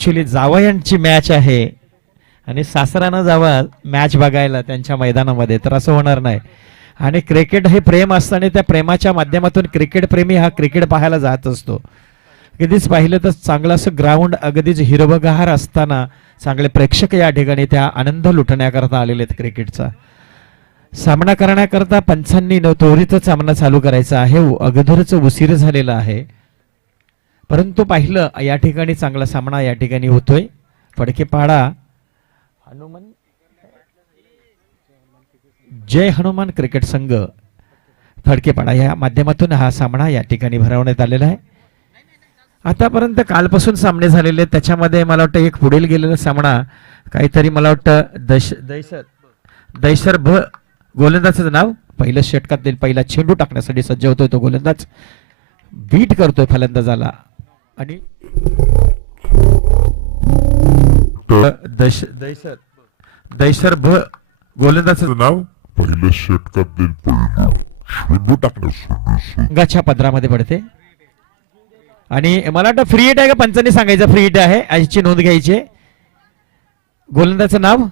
Actually जावयांची match आहे आणि सासरानं जावा match बघायला त्यांच्या मैदानामध्ये, तर असं होणार नाही. आणि क्रिकेट हे प्रेम असतं आणि त्या प्रेमाच्या माध्यमातून क्रिकेट प्रेमी हा क्रिकेट पाहायला जात असतो. कधीच पाहिलं तर चांगलं असं ग्राउंड अगदीच हिरवगार असताना चांगले प्रेक्षक या ठिकाणी त्या आनंद लुटण्याकरता आलेले आहेत. क्रिकेटचा सामना करण्याकरता पंचांनी त्वरितच सामना चालू करायचा आहे. अगोदरच उशीर झालेला आहे, परंतु पाहिलं या ठिकाणी चांगला सामना या ठिकाणी होतोय. फडकेपाडा हनुमान जय हनुमान क्रिकेट संघ फडकेपाडा या माध्यमातून हा सामना या ठिकाणी भरवण्यात आलेला आहे. आतापर्यंत कालपासून सामने झालेले त्याच्यामध्ये मला वाटतं एक पुढील गेलेला सामना काहीतरी मला वाटतं दैसर भ गोलंदाजाचं नाव पहिलं षटकातील पहिला चेंडू टाकण्यासाठी सज्ज होतोय तो गोलंदाज, बीट करतोय फलंदाजाला आणि दैसर भ गोलंदाजाचं नाव पहिल्या षटकातील पहिलं चेंडू टाकण्यासाठी संघाच्या पदरामध्ये पडते. आणि मला वाटतं फ्री हिट आहे का पंचांनी सांगायचं फ्री हिट आहे याची नोंद घ्यायची. गोलंदाजाचं नाव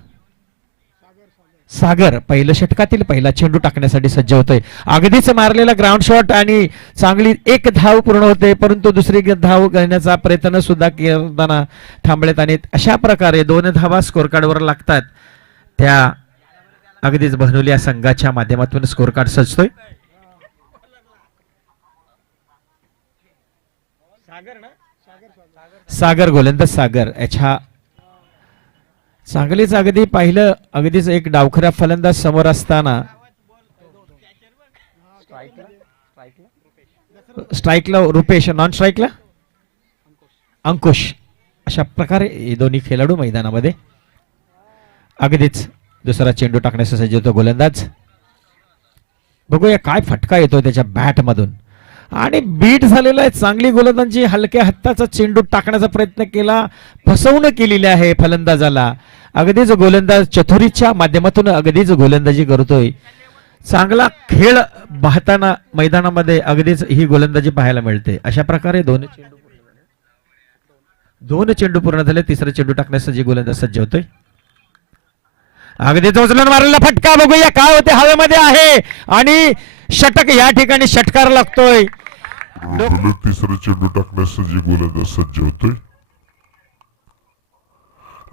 सागर पहिलं षटकातील पहिला चेंडू टाकण्यासाठी सज्ज होतोय. अगदीच मारलेला ग्राउंड शॉट आणि चांगली एक धाव पूर्ण होते, परंतु दुसरी धाव घेण्याचा प्रयत्न सुद्धा करताना थांबलेत आणि अशा प्रकारे 2 धावा स्कोर कार्डवर लागतात. त्या अगदीच बहनुली या संघाच्या माध्यमातून स्कोर कार्ड सजतोय. सागर गोलंदाज सागर याच्या चांगलीच अगदी पाहिलं अगदीच एक डावखरा फलंदाज समोर असताना स्ट्राईकला रुपेश, नॉन स्ट्राईकला अंकुश, अशा प्रकारे हे दोन्ही खेळाडू मैदानामध्ये. अगदीच दुसरा चेंडू टाकण्याचा सज्ज होतो गोलंदाज. बघूया काय फटका येतो त्याच्या बॅट मधून आणि बीट झालेला आहे. चांगली गोलंदाजी हलक्या हाताचा चेंडू टाकण्याचा प्रयत्न केला, फसवणूक केलेली आहे फलंदाजाला. अगदीच गोलंदाज चतुरीच्या माध्यमातून अगदीच गोलंदाजी करतोय. चांगला खेळ पाहताना मैदानामध्ये अगदीच ही गोलंदाजी पाहायला मिळते. अशा प्रकारे दोन चेंडू पूर्ण झाले. तिसरा चेंडू टाकण्यासाठी गोलंदाज सज्ज होतोय. अगदी उचलून मारलेला फटका बघूया काय होते. हवेमध्ये आहे आणि षटक या ठिकाणी षटकार लागतोय. तिसरा चेंडू टाकण्यासाठी गोलंदाज सज्ज होतोय.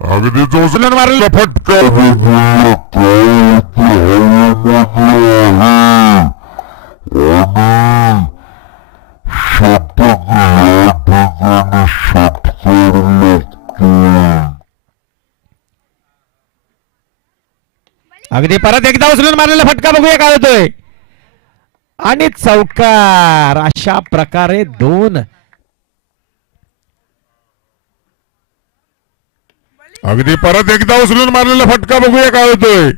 अगदी उचलून मारलेला फटका अगदी परत एकदा उचलून मारलेला फटका बघूया काय होतोय आणि चौकार. अशा प्रकारे 2 अगदी परत एकदा उचलून मारलेला फटका बघूया काय होतोय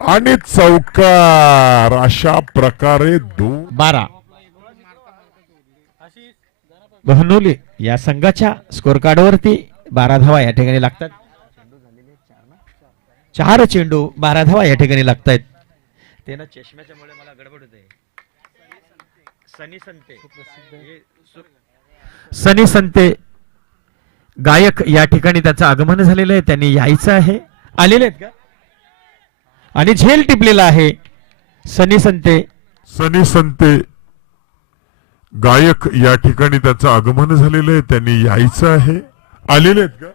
आणि चौकार. अशा प्रकारे 12 बहनोली या संघाच्या स्कोर कार्डवरती 12 धावा या ठिकाणी लागतात. 4 चेंडू 12 धावा या ठिकाणी लागतायत. ते ना चष्म्याच्यामुळे मला गडबड होते. सनी संते गायक या ठिकाणी त्याचं आगमन झालेलं आहे. त्यांनी यायचं आहे, आलेले आहेत का आणि झेल टिपलेला आहे. सनी संते गायक या ठिकाणी त्याचं आगमन झालेलं आहे. त्यांनी यायचं आहे, आलेले आहेत का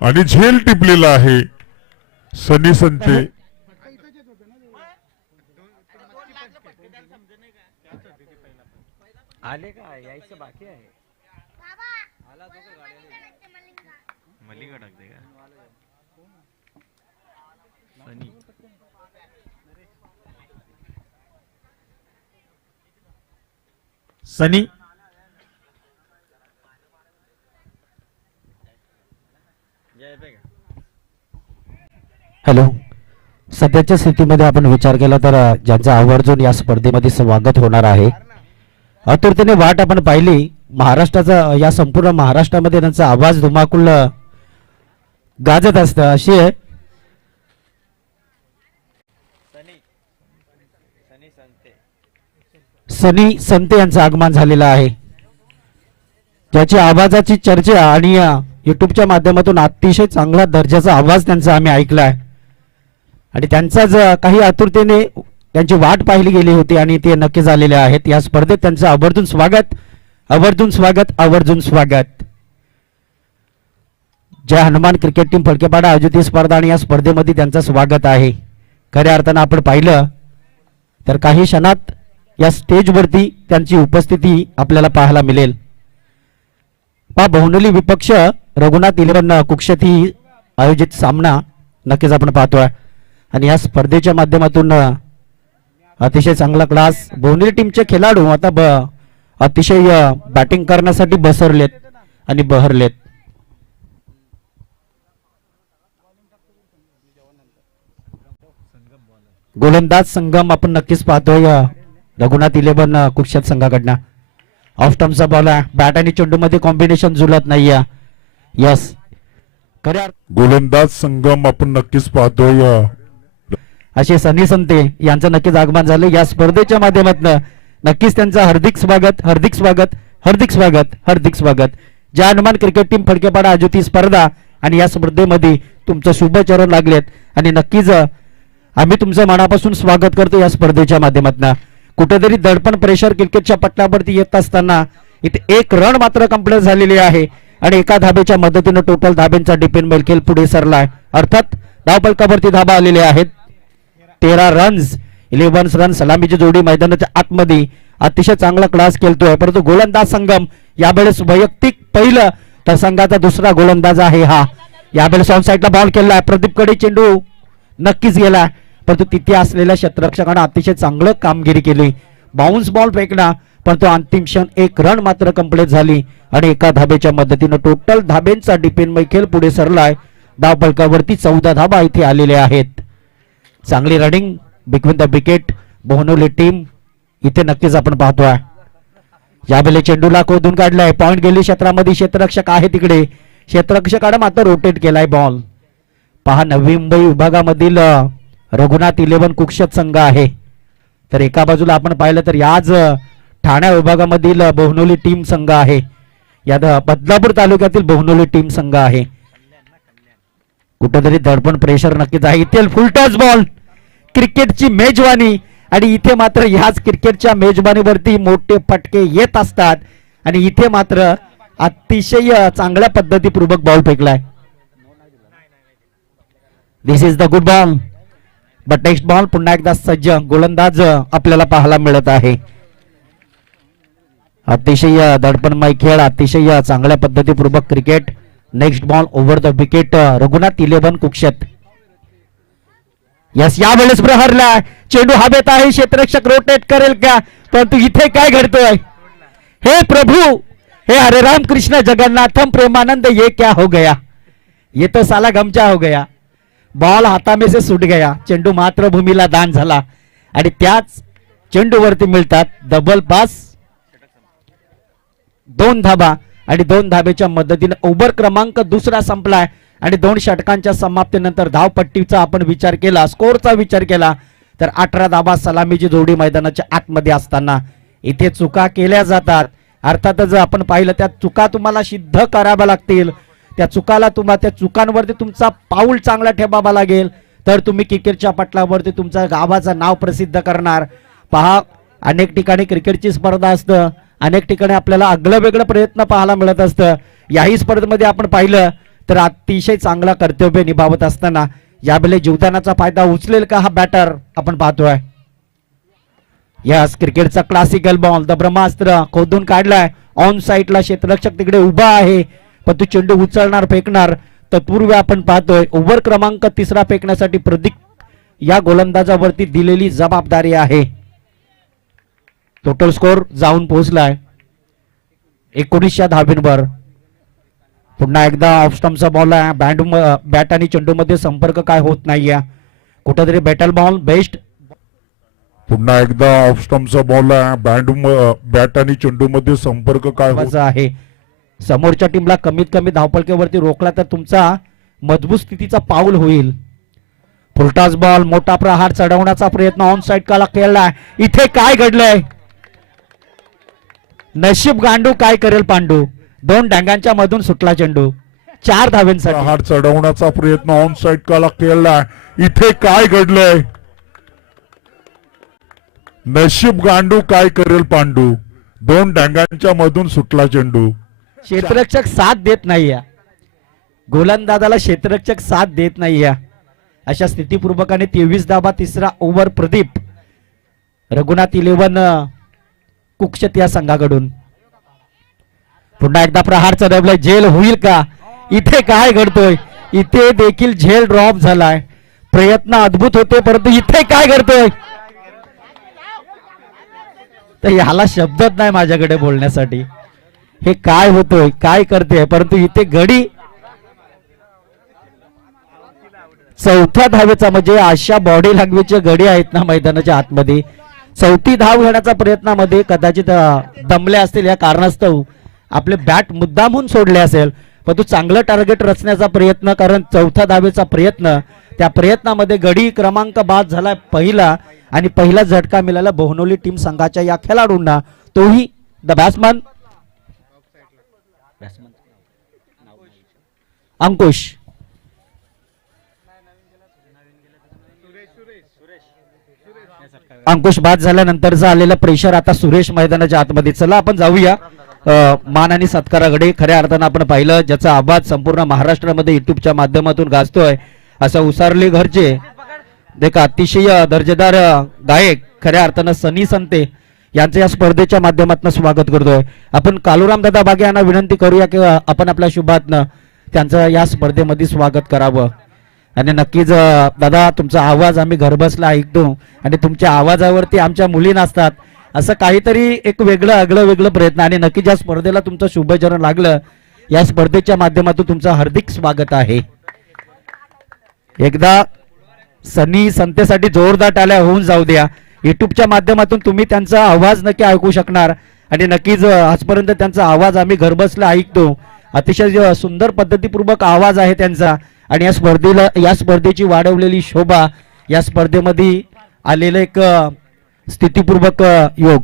आणि झेल टिपलेला आहे. सनी संते आले का यायचं बाकी आहे. मलिंगा टाकते का सनी हॅलो. सध्याच्या स्थितीमध्ये आपण विचार केला तर ज्यांचं आवर्जून या स्पर्धेमध्ये स्वागत होणार आहे, आतुरतेने वाट आपण पाहिली. महाराष्ट्राचा या संपूर्ण महाराष्ट्रामध्ये त्यांचा आवाज धुमाकूळ गाजत असतं अशी आहे. सनी संते यांचं आगमन झालेलं आहे. त्याची आवाजाची चर्चा आणि युट्यूबच्या माध्यमातून अतिशय चांगला दर्जाचा आवाज त्यांचा आम्ही ऐकलाय आणि त्यांचाच काही आतुरतेने त्यांची वाट पाहिली गेली होती आणि ते नक्की झालेले आहेत. या स्पर्धेत त्यांचं आवर्जून स्वागत, आवर्जून स्वागत, आवर्जून स्वागत. जय हनुमान क्रिकेट टीम फडकेपाडा आयोजित ही स्पर्धा आणि या स्पर्धेमध्ये त्यांचं स्वागत आहे. खऱ्या अर्थानं आपण पाहिलं तर काही क्षणात या स्टेजवरती त्यांची उपस्थिती आपल्याला पाहायला मिळेल. बहुनली विपक्ष रघुनाथ 11 कुक्षत ही आयोजित सामना नक्कीच आपण पाहतोय आणि या स्पर्धेच्या माध्यमातून अतिशय चांगला क्लास बहुनली टीमचे खेळाडू आता अतिशय बॅटिंग करण्यासाठी बसरलेत आणि बहरलेत. गोलंदाज संगम आपण नक्कीच पाहतोय रघुनाथ 11 कुक्षत संघाकडनं. ऑफ स्टंपचा बॉल आहे, बॅट आणि चेंडू मध्ये कॉम्बिनेशन जुळत नाहीये. यस, खऱ्या गोलंदाज संगम आपण नक्कीच पाहतोय. असे सनी संते यांचं नक्कीच आगमन झालं या स्पर्धेच्या माध्यमातून. नक्कीच त्यांचं हार्दिक स्वागत, हार्दिक स्वागत, हार्दिक स्वागत, हार्दिक स्वागत. जय हनुमान क्रिकेट टीम फडकेपाडा आयोजित ही स्पर्धा आणि या स्पर्धेमध्ये तुमचं शुभचरण लागलेत आणि नक्कीच आम्ही तुमचं मनापासून स्वागत करतो या स्पर्धेच्या माध्यमातून. कुठेतरी दडपण प्रेशर क्रिकेटच्या पट्ट्यावरती येत असताना इथे 1 रन मात्र कंप्लीट झालेली आहे आणि एका धाब्याच्या मदतीने टोटल धाब्यांचा डिपेंड खेळ पुढे सरलाय. अर्थात धावफलकावरती धाबा आलेले आहेत 13 रन्स, 11 रन. सलामीची जोडी मैदानाच्या आतमध्ये अतिशय चांगला क्लास खेळतोय, परंतु गोलंदाज संगम यावेळेस वैयक्तिक पहिलं तर संघाचा दुसरा गोलंदाज आहे हा. यावेळेस ऑन साईडला बॉल केलाय, प्रदीपकडे चेंडू नक्कीच गेला, परंतु तिथे असलेल्या क्षेत्ररक्षकाने अतिशय चांगलं कामगिरी केली. बाउन्स बॉल फेकला, परंतु अंतिम क्षण 1 रन मात्र कंप्लीट झाली आणि एका धाब्याच्या मदतीने टोटल धाब्यांचा डिपेंड खेळ पुढे सरलाय. धावफलकावरती 14 धाबा इथे आलेल्या आहेत. चांगली रनिंग बिटवीन द विकेट बोहनोली टीम इथे नक्कीच आपण पाहतोय. यावेळी चेंडूला खोदून काढलाय, पॉइंट गेली क्षेत्रामध्ये, क्षेत्ररक्षक आहे तिकडे, क्षेत्ररक्षकाने मात्र रोटेट केलाय बॉल. पहा, नवी मुंबई विभागामधील रघुनाथ 11 कुक्षत संघ आहे, तर एका बाजूला आपण पाहिलं तर याच ठाणे विभागामधील बोहनोली टीम संघ आहे, यात बदलापूर तालुक्यातील बोहनोली टीम संघ आहे. कुठेतरी दडपण प्रेशर नक्कीच आहे. इथे फुलटॉस बॉल, क्रिकेटची मेजवानी आणि इथे मात्र ह्याच क्रिकेटच्या मेजवानीवरती मोठे फटके येत असतात आणि इथे मात्र अतिशय चांगल्या पद्धतीपूर्वक बॉल फेकलाय. This is the good ball, but next ball पुन्हा एकदा सज्ज गोलंदाज आपल्याला पाहायला मिळत आहे. अतिशय दडपणमय खेळ, अतिशय चांगल्या पद्धतीपूर्वक cricket. Next ball over the wicket Raghunath 11 कुक्षत. यस, यावेळेस प्रहरला चेंडू हवेत आहे, क्षेत्ररक्षक रोटेट करेल का, परंतु इथे काय घडतोय, हे प्रभू, हे हरे राम कृष्ण जगन्नाथम प्रेमानंद, ये क्या हो गया, ये तो साला गमचा हो गया. बॉल हाता में से सुट गया, चेंडू मात्र भूमीला दान झाला आणि त्याच चेंडूवरती मिळतात डबल पास, 2 धाबा आणि 2 धाब्याच्या मदतीने ओव्हर क्रमांक दुसरा संपलाय आणि 2 षटकांच्या समाप्तीनंतर धावपट्टीचा आपण विचार केला, स्कोरचा विचार केला तर 18 धाबा. सलामीची जोडी मैदानाच्या आतमध्ये असताना इथे चुका केल्या जातात. अर्थातच आपण पाहिलं त्या चुका तुम्हाला सिद्ध कराव्या लागतील, त्या चुकांवरती तुमचा पाऊल चांगला ठेवावा लागेल तर तुम्ही क्रिकेटच्या पटलावरती तुमच्या गावाचं नाव प्रसिद्ध करणार. पहा, अनेक ठिकाणी क्रिकेटची स्पर्धा असतं, अनेक ठिकाणी आपल्याला आगळं वेगळं प्रयत्न पाहायला मिळत असतं. याही स्पर्धेमध्ये आपण पाहिलं तर अतिशय चांगला कर्तव्य निभावत असताना यावेळी जीवदानाचा फायदा उचलेल का हा बॅटर आपण पाहतोय. यस, क्रिकेटचा क्लासिकल बॉल, द ब्रह्मास्त्र खोदून काढलाय, ऑन साईडला क्षेत्ररक्षक तिकडे उभा आहे, पण तो चेंडू उचलणार फेकणार. तत्पूर्वी आपण पाहतोय ओव्हर क्रमांक 3 फेकण्यासाठी प्रदीप या गोलंदाजावरती दिलेली जबाबदारी आहे. टोटल स्कोर जाऊन पोहोचलाय 19 धाबींवर. पुन्हा एकदा ऑफ स्टंपचा बॉल आहे, बॅट आणि चेंडू मध्ये संपर्क काय होत नाहीये, कुठेतरी बॅटल बॉल बेस्ट. पुन्हा एकदा ऑफ स्टंपचा बॉल आहे, बॅट आणि चेंडू मध्ये संपर्क काय होत आहे. समोरच्या टीमला कमीत कमी धावपलकेवरती रोखला तर तुमचा मजबूत स्थितीचा पाऊल होईल. फुलटॉस बॉल, मोठा प्रहार चढवण्याचा प्रयत्न ऑन साइड काला केला. इथे काय घडलंय, नशीब गांडू काय करेल पांडू. दोन डांगांच्या मधून सुटला चेंडू 4 धावेंसाठी. हात चढवण्याचा प्रयत्न ऑन साइड काला केलाय. इथे काय घडलंय? नशीब गांडू काय करेल पांडू. 2 डांगांच्या मधून सुटला चेंडू. क्षेत्ररक्षक साथ देत नाही या गोलंदाजाला, क्षेत्ररक्षक साथ देत नाही या अशा स्थितीपूर्वकाने 23 धावा. तिसरा ओव्हर प्रदीप रघुनाथ 11 कुक्षत या संघाकडून. पुन्हा एकदा प्रहार चढवलाय. झेल होईल का? इथे काय घडतोय? इथे देखील झेल ड्रॉप झालाय. प्रयत्न अद्भुत होते परंतु इथे काय घडतोय? तर ह्याला शब्दच नाही माझ्याकडे बोलण्यासाठी. हे काय होतोय, काय करते? परंतु इथे गडी चौथ्या धावेचा, म्हणजे अशा बॉडी लँग्वेजच्या गडी आहेत ना मैदानाच्या आतमध्ये. चौथी धाव घेण्याच्या प्रयत्नामध्ये कदाचित दमले असतील या कारणास्तव आपले बॅट मुद्दामून सोडले असेल. परंतु चांगलं टार्गेट रचण्याचा प्रयत्न, कारण चौथ्या धावेचा प्रयत्न, त्या प्रयत्नामध्ये गडी क्रमांक बाद झाला पहिला आणि पहिला झटका मिळाला बोहनोली टीम संघाच्या या खेळाडूंना. तोही द बॅट्समन अंकुश. अंकुश बाद झाल्यानंतरचा आलेला प्रेशर आता सुरेश मैदानाच्या आतमध्ये. चला आपण जाऊया मान आणि सत्काराकडे. खऱ्या अर्थानं आपण पाहिलं ज्याचा आवाज संपूर्ण महाराष्ट्रामध्ये युट्यूबच्या माध्यमातून गाजतोय असं उसारले घरचे एक अतिशय दर्जेदार गायक खऱ्या अर्थानं सनी संते यांचं या स्पर्धेच्या माध्यमातून स्वागत करतोय. आपण कालुराम दादा बागे यांना विनंती करूया की आपण आपल्या शुभातनं त्यांचं या स्पर्धेमध्ये स्वागत करावं. आणि नक्कीच दादा तुमचा आवाज आम्ही घरबसला ऐकतो आणि तुमच्या आवाजावरती आमच्या मुली नाचतात. असं काहीतरी एक वेगळं आगळं वेगळं प्रयत्न. आणि नक्कीच या स्पर्धेला तुमचं शुभचरण लागलं. या स्पर्धेच्या माध्यमातून तुमचं हार्दिक स्वागत आहे. एकदा सनी संतेसाठी जोरदार टाळ्या होऊन जाऊ द्या. युट्यूबच्या माध्यमातून तुम्ही त्यांचा आवाज नक्की ऐकू शकणार आणि नक्कीच आजपर्यंत त्यांचा आवाज आम्ही घरबसला ऐकतो. अतिशय सुंदर पद्धतीपूर्वक आवाज आहे त्यांचा. आणि या स्पर्धेची वाढवलेली शोभा, या स्पर्धेमध्ये आलेलं एक स्थितीपूर्वक योग.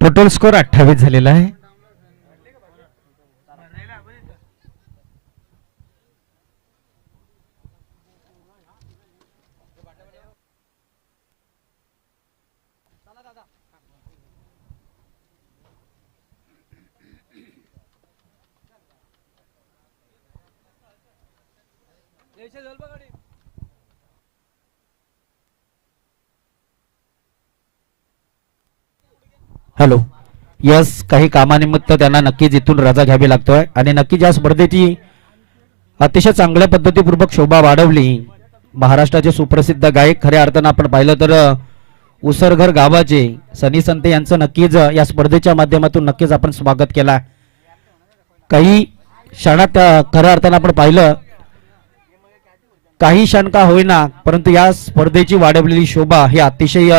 टोटल स्कोर 28 झालेला आहे. हॅलो. यस, काही कामानिमित्त त्यांना नक्कीच इथून रजा घ्यावी लागतोय आणि नक्कीच या स्पर्धेची अतिशय चांगल्या पद्धतीपूर्वक शोभा वाढवली. महाराष्ट्राचे सुप्रसिद्ध गायक खऱ्या अर्थानं आपण पाहिलं तर उसरघर गावाचे सनी संते यांचं नक्कीच या स्पर्धेच्या माध्यमातून नक्कीच आपण स्वागत केला. काही क्षणात खऱ्या अर्थानं आपण पाहिलं, काही क्षण का होईना परंतु या स्पर्धेची वाढवलेली शोभा ही अतिशय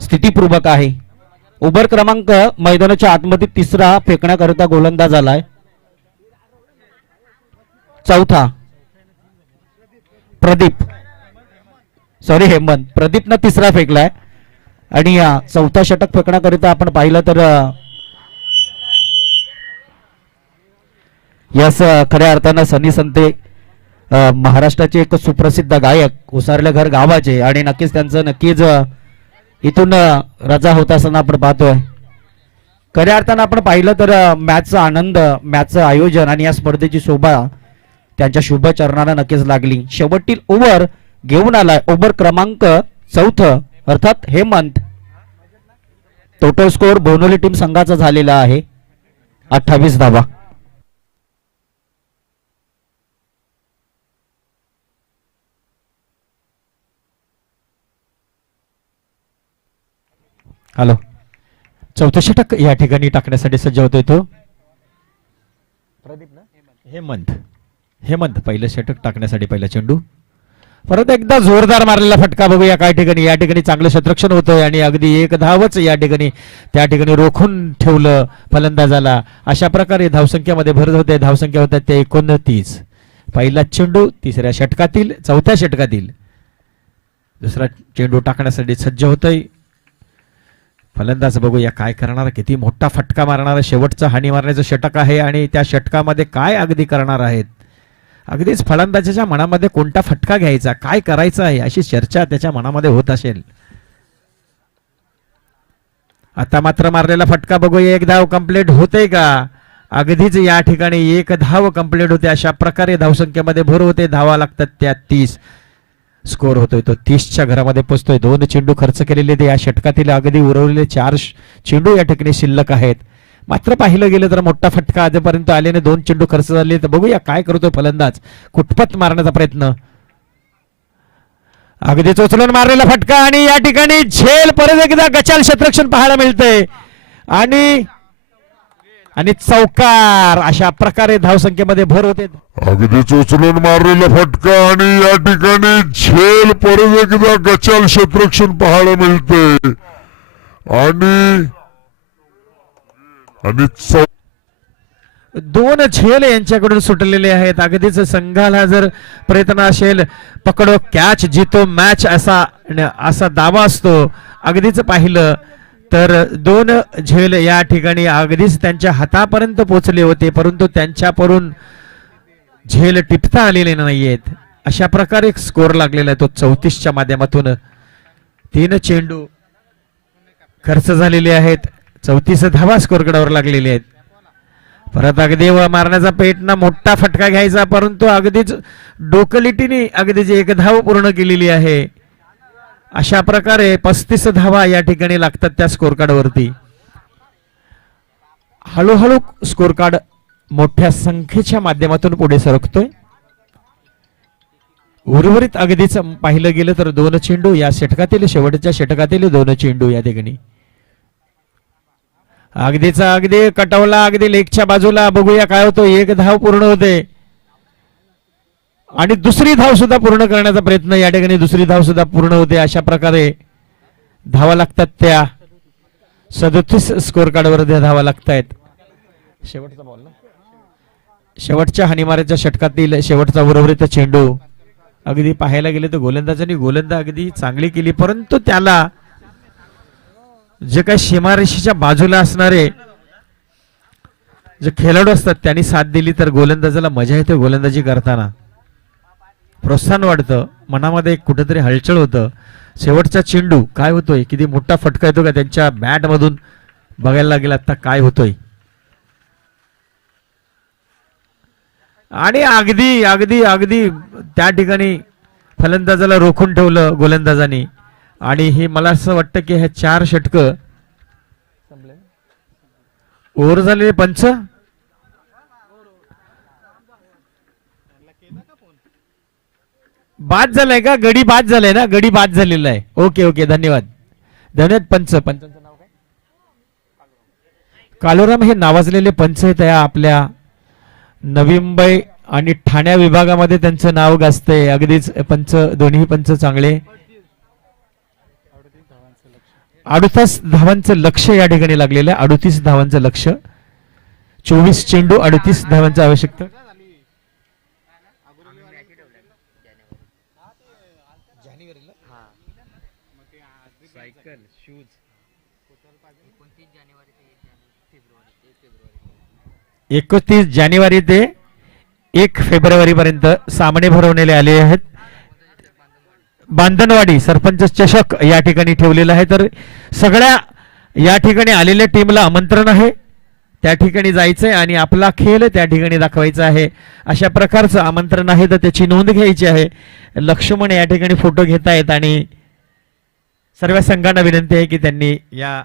स्थितीपूर्वक आहे. ओव्हर क्रमांक मैदानाच्या आतमध्ये तिसरा फेकण्याकरिता गोलंदाज आलाय. चौथा प्रदीप, सॉरी हेमंत, प्रदीपनं तिसरा फेकलाय. आणि चौथा षटक फेकण्याकरिता आपण पाहिलं तर यस खऱ्या अर्थानं सनी संते महाराष्ट्राचे एक सुप्रसिद्ध गायक उसारले घर गावाचे आणि नक्कीच त्यांचं नक्कीच इथून रजा होत असताना आपण पाहतोय. खऱ्या अर्थानं आपण पाहिलं तर मॅचचा आनंद, मॅचचं आयोजन आणि या स्पर्धेची शोभा त्यांच्या शुभ चरणाला नक्कीच लागली. शेवटतील ओव्हर घेऊन आलाय ओव्हर क्रमांक 4 अर्थात हेमंत. टोटल स्कोर बोनोली टीम संघाचा झालेला आहे 28 धावा. हॅलो. चौथं षटक या ठिकाणी टाकण्यासाठी सज्ज होतोय तो हेमंत. हेमंत पहिलं षटक टाकण्यासाठी पहिला चेंडू. परत एकदा जोरदार मारलेला फटका बघूया काय ठिकाणी. या ठिकाणी चांगलं शतरक्षण होतंय आणि अगदी एक धावच या ठिकाणी त्या ठिकाणी रोखून ठेवलं फलंदाजाला. अशा प्रकारे धावसंख्येमध्ये भर होते. धावसंख्या होतात ते 29. पहिला चेंडू तिसऱ्या षटकातील, चौथ्या षटकातील. दुसरा चेंडू टाकण्यासाठी सज्ज होतोय फलंदाज. बघूया काय करणार. किती मोठा फटका मारणार. शेवटचं हानी मारण्याचं षटक आहे आणि त्या षटकामध्ये काय अगदी करणार आहेत. अगदीच फलंदाजाच्या मनामध्ये कोणता फटका घ्यायचा, काय करायचं आहे अशी चर्चा त्याच्या मनामध्ये होत असेल. आता मात्र मारलेला फटका बघूया. एक धाव कंप्लीट होते का. अगदीच या ठिकाणी एक धाव कंप्लीट होते. अशा प्रकारे धावसंख्येमध्ये भर होते. धावा लागतात त्या 30. स्कोर होतोय तो 30च्या घरामध्ये पोहोचतोय. 2 चेंडू खर्च केलेले ते या षटकातील अगदी उरवलेले 4 चेंडू या ठिकाणी शिल्लक आहेत. मात्र पाहिलं गेलं तर मोठा फटका आजपर्यंत आल्याने 2 चेंडू खर्च झाले. तर बघूया काय करतोय फलंदाज. कुटपत मारण्याचा प्रयत्न. अगदी चोचलून मारलेला फटका आणि या ठिकाणी झेल. परत एकदा गचाल क्षेत्ररक्षण पाहायला मिळतंय आणि चौकार. अशा प्रकारे धावसंख्येमध्ये भर होते. अगदीच उचलून मारलेला फटका आणि या ठिकाणी झेल. परत एकदा गचाल क्षेत्ररक्षण पाहायला मिळते आणि 2 झेल यांच्याकडून सुटलेले आहेत. अगदीच संघाला जर प्रयत्न असेल पकडो कॅच जितो मॅच असा दावा असतो. अगदीच पाहिलं तर 2 झेल या ठिकाणी अगदीच त्यांच्या हातापर्यंत पोहोचले होते, परंतु त्यांच्याकडून झेल टिपता आलेले नाहीयेत. अशा प्रकारे स्कोर लागलेला आहे तो 34च्या माध्यमातून. 3 चेंडू खर्च झालेले आहेत. 34 धावा स्कोरकडावर लागलेले आहेत. परत अगदी मारण्याचा पेटना मोठा फटका घ्यायचा, परंतु अगदीच डोकलिटीने अगदीच एक धाव पूर्ण केलेली आहे. अशा प्रकारे 35 धावा या ठिकाणी लागतात त्या स्कोर कार्डवरती. हळूहळू स्कोर कार्ड मोठ्या संख्येच्या माध्यमातून पुढे सरकतोय. उर्वरित अगदीच पाहिलं गेलं तर 2 चेंडू या षटकातील, शेवटच्या षटकातील 2 चेंडू या ठिकाणी. अगदीचा अगदी कटवला अगदी लेगच्या बाजूला. बघूया काय होतं. 1 धाव पूर्ण होते आणि दुसरी धाव सुद्धा पूर्ण करण्याचा प्रयत्न. या ठिकाणी दुसरी धाव सुद्धा पूर्ण होते. अशा प्रकारे धावा लागतात त्या 37 स्कोर कार्डवर धावा लागतायत. शेवटचा बॉल ना, शेवटच्या हानीमाराच्या षटकातील शेवटचा उर्वरित चेंडू. अगदी पाहायला गेले तर गोलंदाजांनी गोलंदा अगदी चांगली केली, परंतु त्याला जे काही सीमारेषेच्या बाजूला असणारे जे खेळाडू असतात त्यांनी साथ दिली तर गोलंदाजाला मजा येते. गोलंदाजी करताना प्रोत्साहन वाढतं, मनामध्ये कुठेतरी हलचल होतं. शेवटचा चेंडू काय होतोय, किती मोठा फटका येतो का त्यांच्या बॅट मधून बघायला लागेल आता काय होतोय. आणि अगदी अगदी अगदी त्या ठिकाणी फलंदाजाला रोखून ठेवलं गोलंदाजांनी. आणि हे मला असं वाटतं की हे 4 षटक ओव्हर झालेले पंच बाद झालाय का. गडी बाद झालाय ना, गडी बाद झालेला आहे. ओके ओके, धन्यवाद धन्यवाद पंच. पंचांचं नाव काय. कालोराम हे नावाजलेले पंच आहेत. या आपल्या नवी मुंबई आणि ठाण्या विभागामध्ये त्यांचं नाव गाजतंय. अगदीच पंच, दोन्ही पंच चांगले. 38 धावांचं लक्ष या ठिकाणी लागलेलं आहे. 38 धावांचं लक्ष. 24 चेंडू 38 धावांची आवश्यकता. जानेवारी 29 जानेवारी ते 1 फेब्रुवारी पर्यंत सामने भरवण्यात आले आहेत. बांधनवाडी सरपंच चषक या ठिकाणी ठेवलेला आहे. तर सगळ्या या ठिकाणी आलेल्या टीमला आमंत्रण आहे. त्या ठिकाणी जायचंय आणि आपला खेळ त्या ठिकाणी दाखवायचा आहे. अशा प्रकारचं आमंत्रण आहे, तर त्याची नोंद घ्यायची आहे. लक्ष्मण या ठिकाणी फोटो घेत आहेत आणि सर्व संघांना विनंती आहे की त्यांनी या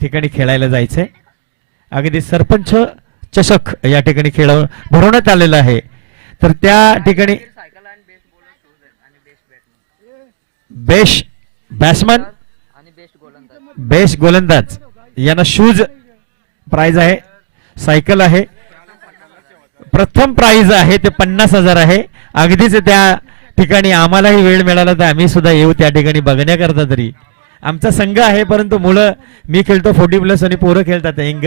ठिकाणी खेळायला जायचंय. अगदी सरपंच चषक या ठिकाणी खेळ भरवण्यात आलेला आहे. तर त्या ठिकाणी बेस्ट बॅट्समन, बेस्ट गोलंदाज यांना शूज प्राइज आहे, सायकल आहे. प्रथम प्राइज आहे ते 50,000 आहे. अगदीच त्या ठिकाणी आम्हालाही वेळ मिळाला तर आम्ही सुद्धा येऊ त्या ठिकाणी बघण्याकरता तरी. आमचा संघ आहे परंतु मुलं मी खेळतो 40+ आणि पोरं खेळतात इंग.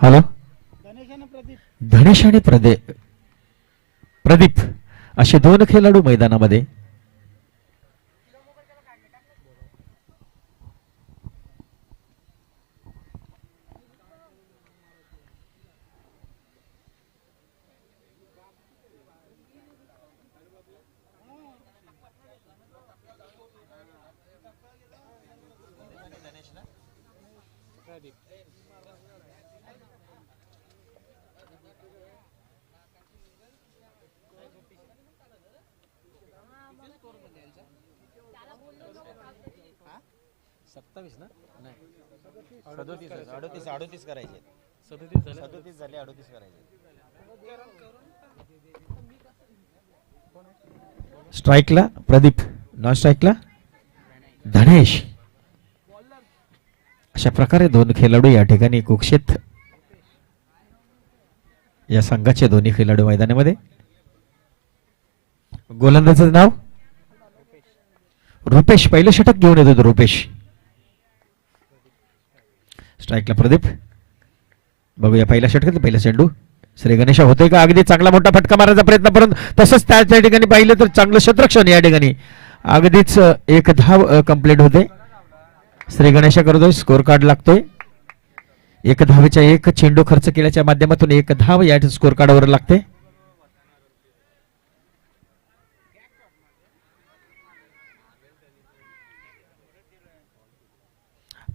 हॅलो, धनेश आणि प्रदीप असे दोन खेळाडू मैदानामध्ये. स्ट्राईकला प्रदीप, नॉन स्ट्राईकला धनेश. अशा प्रकारे दोन खेळाडू या ठिकाणी कुक्षेत या संघाचे दोन्ही खेळाडू मैदानामध्ये. गोलंदाजाचं नाव रुपेश. पहिलं षटक घेऊन येतो रुपेश. स्ट्राईकला प्रदीप. बघूया पहिल्या षटकात पहिला चेंडू श्री गणेश होतोय का. अगदी चांगला मोठा फटका मारायचा प्रयत्न, परंतु तसंच त्या ठिकाणी पाहिलं तर चांगलं क्षेत्ररक्षण या ठिकाणी. अगदीच एक धाव कंप्लीट होते. श्री गणेश करतोय, स्कोर कार्ड लागतोय. एक धावेच्या एक चेंडू खर्च केल्याच्या माध्यमातून एक धाव या स्कोर कार्डवर लागते.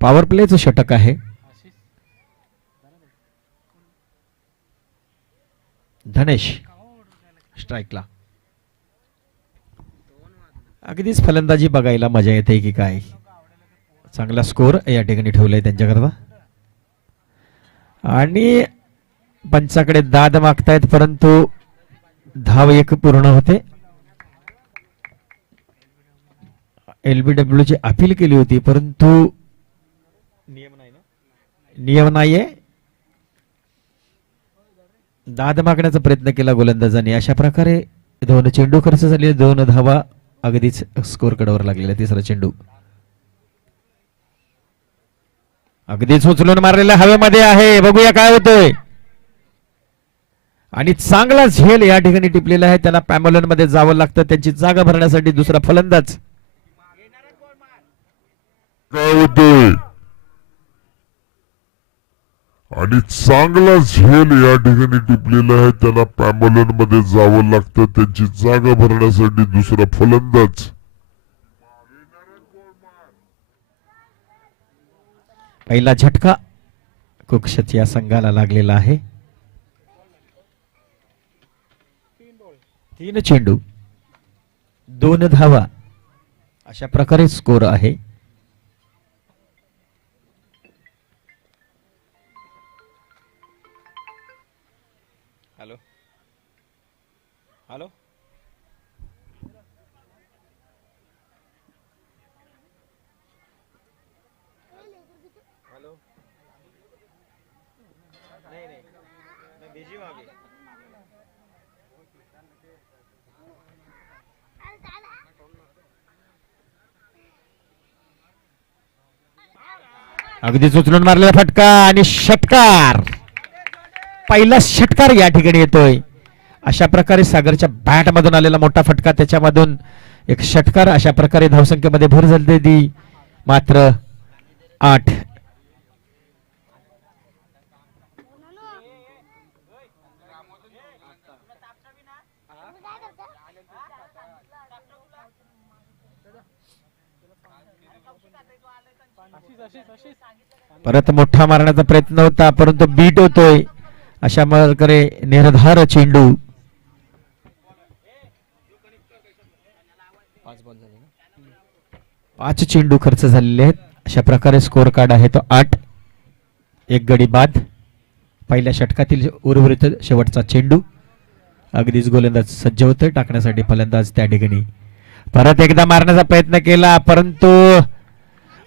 पॉवर प्लेचं षटक आहे. धनेश स्ट्राईकला. अगदीच फलंदाजी बघायला मजा येते की काय. चांगला स्कोर या ठिकाणी ठेवलाय त्यांच्याकरता. आणि पंचाकडे दाद मागतायत परंतु धाव एक पूर्ण होते. LBW ची अपील केली होती परंतु नियम नाहीये. दाद मागण्याचा प्रयत्न केला गोलंदाजाने. अशा प्रकारे दोन चेंडू खर्च झाले, दोन धावा अगदीच स्कोर कडावर लागलेला तिसरा चेंडू. अगदीच उचलून मारलेला हवेमध्ये आहे. बघूया काय होतोय. आणि चांगला झेल या ठिकाणी टिपलेला आहे. त्याला पॅमोलन मध्ये जावं लागतं त्यांची जागा भरण्यासाठी. दुसरा फलंदाज काय होतोय. आणि चांगला झेल या ठिकाणी टिपलेला आहे. त्याला पॅमोलन मध्ये जावं लागतं त्यांची जागा भरण्यासाठी. दुसरा फलंदाज. पहिला झटका कुक्षत या संघाला लागलेला आहे. 3 चेंडू 2 धावा अशा प्रकारे स्कोर आहे. हॅलो हॅलो अगदीच उचलून मारलेला फटका आणि षटकार. पहिला षटकार या ठिकाणी येतोय. अशा प्रकारे सागरच्या बॅट मधून आलेला मोठा फटका, त्याच्यामधून एक षटकार. अशा प्रकारे धावसंख्येमध्ये भर झाली मात्र 8. परत मोठा मारण्याचा प्रयत्न होता परंतु बीट होतोय. अशा प्रकारे निर्धार चेंडू. 5 चेंडू खर्च झालेले आहेत. अशा प्रकारे स्कोर कार्ड आहे तो 8. एक गडी बाद. पहिल्या षटकातील उर्वरित शेवटचा चेंडू. अगदीच गोलंदाज सज्ज होतोय टाकण्यासाठी. फलंदाज त्या ठिकाणी परत एकदा मारण्याचा प्रयत्न केला परंतु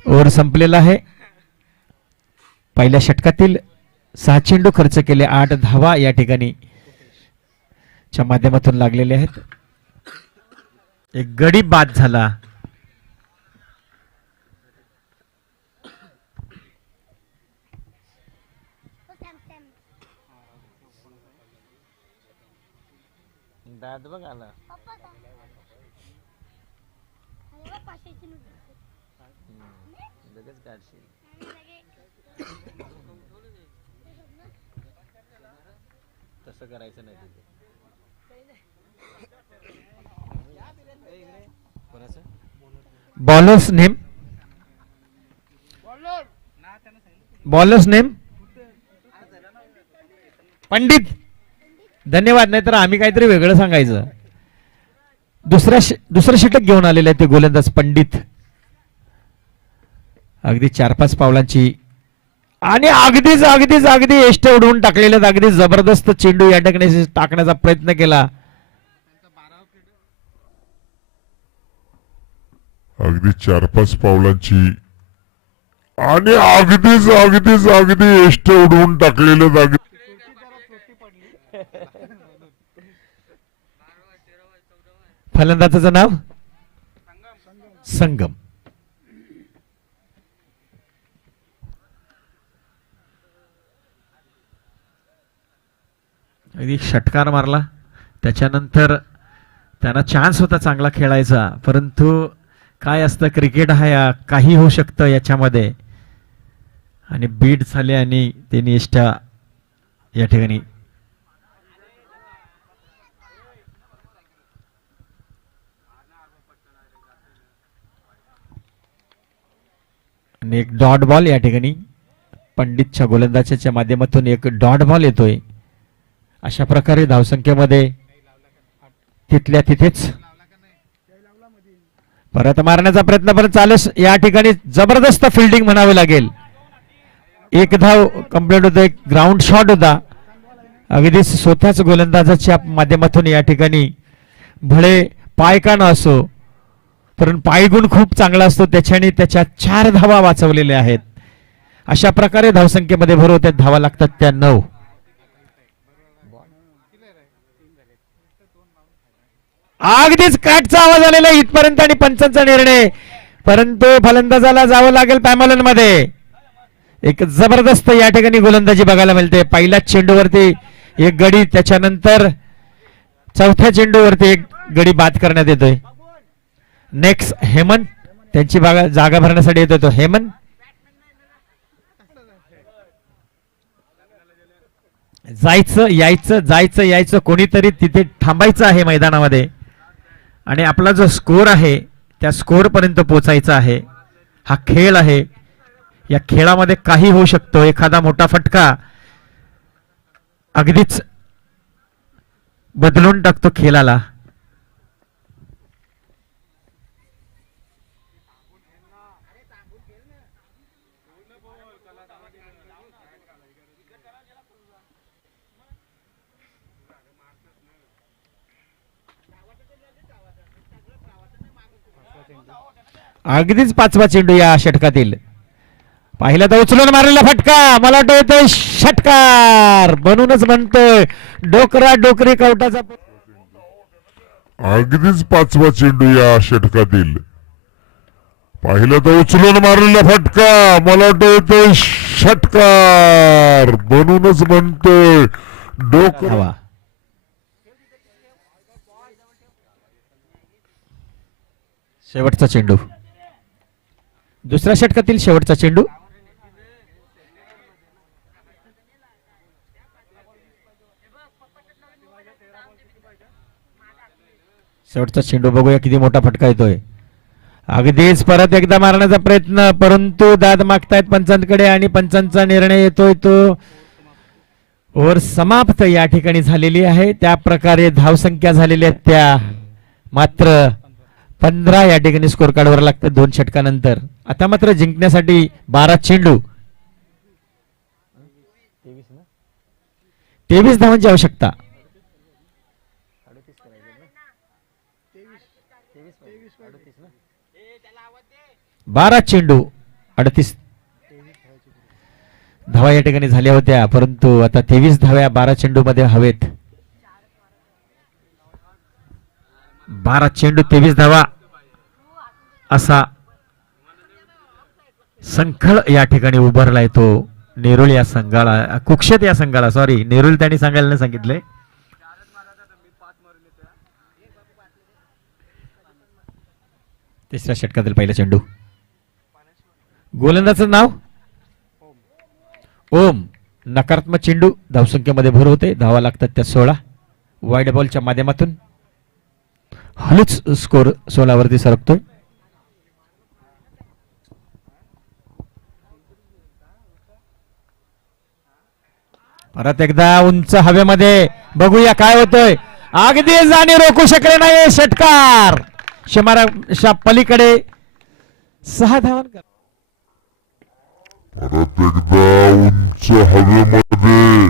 ओव्हर संपलेला आहे. पहिल्या षटकातील 6 चेंडू खर्च केले. 8 धावा या ठिकाणी च्या माध्यमातून लागलेले आहेत. एक गडी बाद झाला. तसं करायचं नाही. Bowlers name. Bowlers name Pandit. धन्यवाद. नाहीतर आम्ही काहीतरी वेगळं सांगायचं. दुसरं षटक घेऊन आलेलं आहे ते गोलंदाज पंडित. अगदी 4-5 पावलांची आणि अगदीच अगदीच अगदी एष्टे उडवून टाकलेले. अगदी जबरदस्त चेंडू या ठिकाणी टाकण्याचा प्रयत्न केला. अगदी 4-5 पावलांची आणि अगदीच अगदीच अगदी एष्ट उडवून टाकलेलं. फलंदाजाचं नाव संगम. अगदी षटकार मारला. त्याच्यानंतर त्यांना चान्स होता चांगला खेळायचा परंतु काय असतं क्रिकेट हा काही होऊ शकतं याच्यामध्ये. आणि बीट झाले आणि त्यांनी इष्टा या ठिकाणी आणि एक डॉट बॉल या ठिकाणी पंडितच्या गोलंदाजाच्या माध्यमातून एक डॉट बॉल येतोय. अशा प्रकारे धावसंख्येमध्ये तिथल्या तिथेच परत मारण्याचा प्रयत्न परत चालस. या ठिकाणी जबरदस्त फिल्डिंग म्हणावी लागेल. एक धाव कंप्लीट होतो. एक ग्राउंड शॉट होता. अगदीच स्वतःच गोलंदाजाच्या माध्यमातून या ठिकाणी भले पाय का न असो परंतु पायगुण खूप चांगला असतो त्याच्याने त्याच्या 4 धावा वाचवलेल्या आहेत. अशा प्रकारे धावसंख्येमध्ये भर होत्या. धावा लागतात त्या 9. अगदीच काटचा आवाज आलेला इथपर्यंत आणि पंचांचा निर्णय परंतु फलंदाजाला जावं लागेल पॅमलन मध्ये. एक जबरदस्त या ठिकाणी गोलंदाजी बघायला मिळते. पहिल्या चेंडूवरती एक गडी त्याच्यानंतर चौथ्या चेंडूवरती एक गडी बाद करण्यात येतोय. नेक्स्ट हेमन त्यांची जागा भरण्यासाठी येतोय तो हेमन. जायचं यायचं जायचं यायचं कोणीतरी तिथे थांबायचं आहे मैदानामध्ये आणि आपला जो स्कोर आहे त्या स्कोर पर्यंत पोहोचायचा आहे. हा खेळ आहे. या खेळामध्ये काही होऊ शकतो. एखादा मोठा फटका अगदीच बदलून टाकतो खेळाला. अगदीच 5वा चेंडू या षटकातील. पाहिला तर उचलून मारलेला फटका. मला वाटतं येतोय षटकार बनूनच म्हणतोय. डोकरा डोकरी कवटाचा. अगदीच 5वा चेंडू या षटकातील. पाहिलं तर उचलून मारलेला फटका, मला वाटतं षटकार बनूनच म्हणतोय डोकं. धावा. शेवटचा चेंडू, दुसऱ्या षटकातील शेवटचा चेंडू. शेवटचा चेंडू बघूया किती मोठा फटका येतोय. अगदीच परत एकदा मारण्याचा प्रयत्न, परंतु दाद मागतायत पंचांकडे आणि पंचांचा निर्णय येतोय तो ओव्हर समाप्त या ठिकाणी झालेली आहे. त्या प्रकारे धावसंख्या झालेल्या आहेत त्या मात्र 15 या ठिकाणी स्कोर कार्डवर लागतात 2 षटकानंतर. आता मात्र जिंकण्यासाठी 12 चेंडू 23 धावांची आवश्यकता. 12 चेंडू 38 धावा या ठिकाणी झाल्या होत्या, परंतु आता 23 धाव्या 12 चेंडू मध्ये हवेत. 12 चेंडू 23 धावा असा संखळ या ठिकाणी उभारलाय तो नेरुळ या संघाला, कुक्षेत या संघाला, सॉरी नेरुळ त्यांनी सांगायला नाही सांगितले. तिसऱ्या षटकातील पहिला चेंडू, गोलंदाजाचं नाव ओम. नकारात्मक चेंडू, धावसंख्येमध्ये भर होते, धावा लागतात त्या 16. वाईड बॉलच्या माध्यमातून हलूच स्कोर 16 वरती सरकतोय. परत एकदा उंच हवेमध्ये बघूया काय होतंय. अगदी जाणे रोखू शकले नाही षटकार, शिमाराच्या पलीकडे 6 धावांवर. परत एकदा उंच हवेमध्ये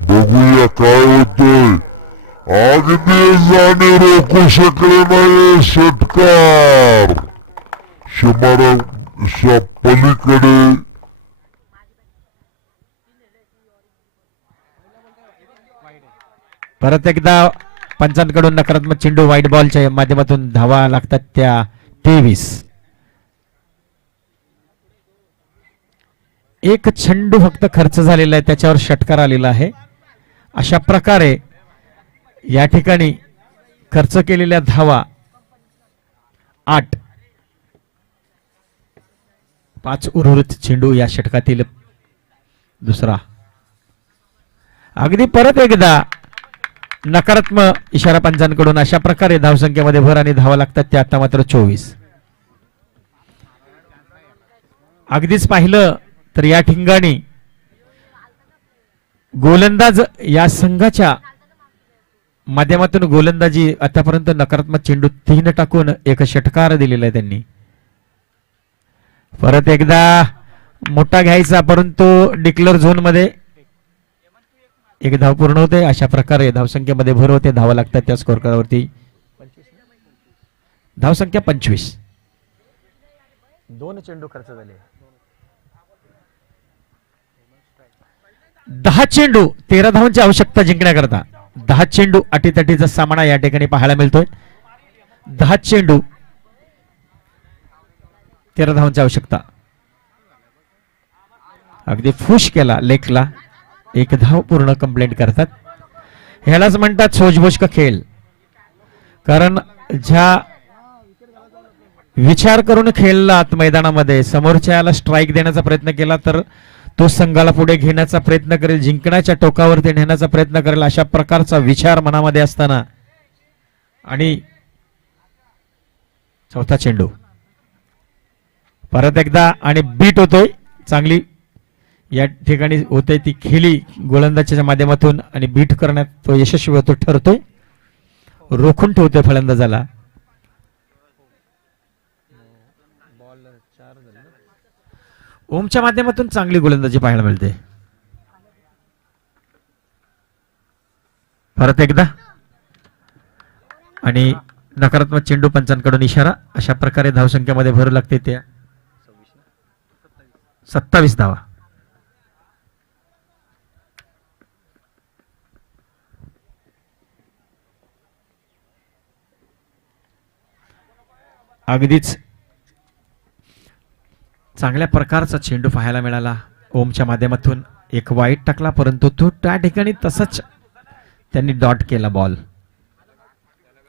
बघूया काय होतोय. अगदी जाणे रोखू शकले नाही षटकार, शिमाराच्या पलीकडे. परत एकदा पंचांकडून नकारात्मक चेंडू, व्हाईट बॉलच्या माध्यमातून धावा लागतात त्या 23. एक चेंडू फक्त खर्च झालेला आहे, त्याच्यावर षटकार आलेला आहे. अशा प्रकारे या ठिकाणी खर्च केलेल्या धावा 8. 5 उर्वरित चेंडू या षटकातील दुसरा. अगदी परत एकदा नकारात्मक इशारा पंचांकडून. अशा प्रकारे धावसंख्येमध्ये भर आणि धावा लागतात त्या आता मात्र 24. अगदीच पाहिलं तर या ठिकाणी गोलंदाज या संघाच्या माध्यमातून गोलंदाजी आतापर्यंत नकारात्मक चेंडू 3 टाकून एक षटकार दिलेला आहे त्यांनी. परत एकदा मोठा घ्यायचा, परंतु डिक्लेअर झोन मध्ये एक धाव पूर्ण होते. अशा प्रकारे धावसंख्येमध्ये भर होते, धावा लागतात त्या स्कोर कार्डवरती. धावसंख्या 25. 2 चेंडू खर्च झाले. 10 चेंडू 13 धावांची आवश्यकता जिंकण्याकरता. 10 चेंडू अटीतटीचा सामना या ठिकाणी पाहायला मिळतोय. 10 चेंडू 13 धावांची आवश्यकता. अगदी फुश केला लेखला, 1 धाव पूर्ण कंप्लीट करतात. ह्यालाच म्हणतात सोजबोज का खेळ. कारण ज्या विचार करून खेळलात मैदानामध्ये, समोरच्याला स्ट्राईक देण्याचा प्रयत्न केला तर तो संघाला पुढे घेण्याचा प्रयत्न करेल, जिंकण्याच्या टोकावरती नेण्याचा प्रयत्न करेल, अशा प्रकारचा विचार मनामध्ये असताना. आणि चौथा चेंडू परत एकदा आणि बीट होतोय, चांगली या ठिकाणी होते ती खेळी गोलंदाजाच्या माध्यमातून आणि बीट करण्यात तो यशस्वी होतो ठरतोय, रोखून ठेवतोय फलंदाजाला. ओमच्या माध्यमातून चांगली गोलंदाजी पाहायला मिळते. परत एकदा आणि नकारात्मक चेंडू पंचांकडून इशारा. अशा प्रकारे धावसंख्येमध्ये भर लागते त्या 27 धावा. अगदीच चांगल्या प्रकारचा चेंडू पाहायला मिळाला ओमच्या माध्यमातून. एक वाईट टाकला परंतु तो त्या ठिकाणी तसंच त्यांनी डॉट केला बॉल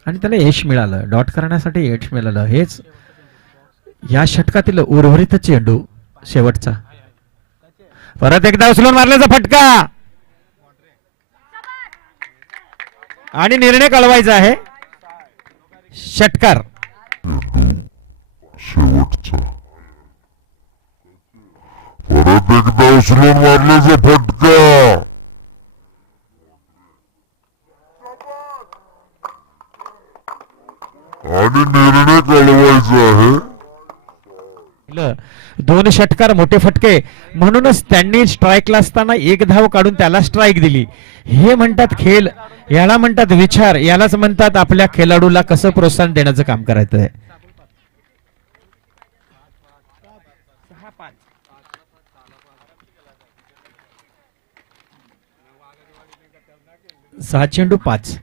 आणि त्याला यश मिळालं. डॉट करण्यासाठी यश मिळालं. हेच या षटकातील उर्वरित चेंडू शेवटचा. परत एकदा उचलून मारल्याचा फटका आणि निर्णय कळवायचा आहे. षटकार शेवटचा. परत एकदा उचलून मारल्याचा फटका आणि निर्णय कळवायचा आहे. दोन षटकार मोठे फटके म्हणूनच त्यांनी स्ट्राईकला असताना एक धाव काढून त्याला स्ट्राईक दिली. हे म्हणतात खेळ, याला म्हणतात विचार, यालाच म्हणतात आपल्या खेळाडूला कसं प्रोत्साहन देण्याचं काम करायचं आहे. 6 चेंडू 5.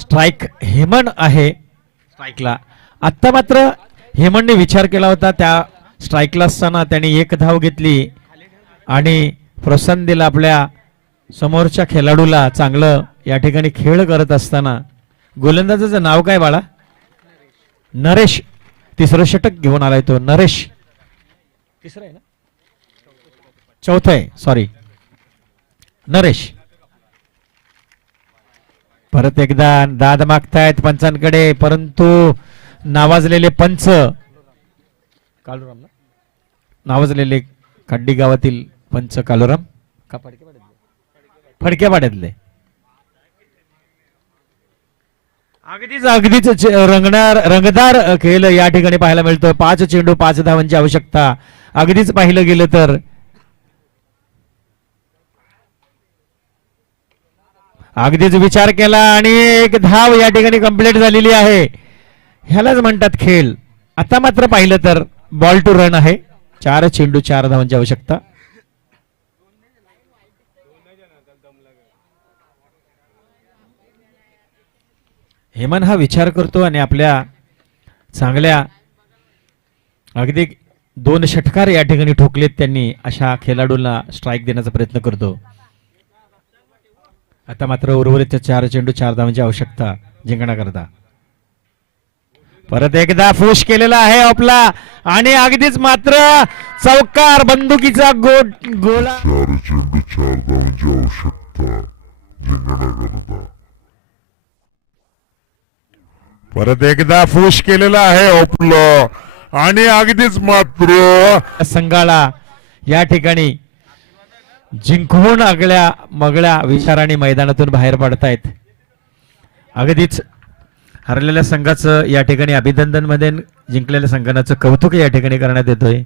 स्ट्राईक हेमन आहे स्ट्राईकला. आता मात्र हेमनने विचार केला होता. त्या स्ट्राईकला असताना त्याने एक धाव घेतली आणि प्रोत्साहन दिलं आपल्या समोरच्या खेळाडूला. चांगलं या ठिकाणी खेळ करत असताना. गोलंदाजाचं नाव काय बाळा? नरेश. तिसरं षटक घेऊन आलाय तो नरेश. तिसरं आहे ना? चौथं आहे, सॉरी, नरेश. परत एकदा दाद मागतायत पंचांकडे परंतु नावाजलेले पंच, कालूराम ना, नावाजलेले खड्डी गावातील पंच कालूराम का फडकेवाड्यातले अगदीच रंगदार खेळ या ठिकाणी पाहायला मिळतो. 5 चेंडू 5 धावांची आवश्यकता. अगदीच पाहिलं गेलं तर अगदीच विचार केला आणि एक धाव या ठिकाणी कंप्लीट झालेली आहे. ह्यालाच म्हणतात खेळ. आता मात्र पाहिलं तर बॉल टू रन आहे. 4 चेंडू 4 धावांची आवश्यकता. हेमन हा विचार करतो आणि आपल्या चांगल्या अगदी 2 षटकार या ठिकाणी ठोकलेत त्यांनी. अशा खेळाडूंना स्ट्राईक देण्याचा प्रयत्न करतो. आता मात्र उर्वरित 4 चेंडू 4 धावांची आवश्यकता जिंकण्याकरता. परत एकदा पुश केलेला आहे आपला आणि अगदीच मात्र चौकार बंदुकीचा गोला. 4 चेंडू 4 धावांची आवश्यकता जिंकण्याकरता. परत एकदा पुश केलेला आहे आपलं आणि अगदीच मात्र संघाला या ठिकाणी जिंकून आगळ्या मगळ्या विचाराने मैदानातून बाहेर पडतायत. अगदीच हरलेल्या संघाचं या ठिकाणी अभिनंदन मध्ये जिंकलेल्या संघाचं कौतुक या ठिकाणी करण्यात येतोय.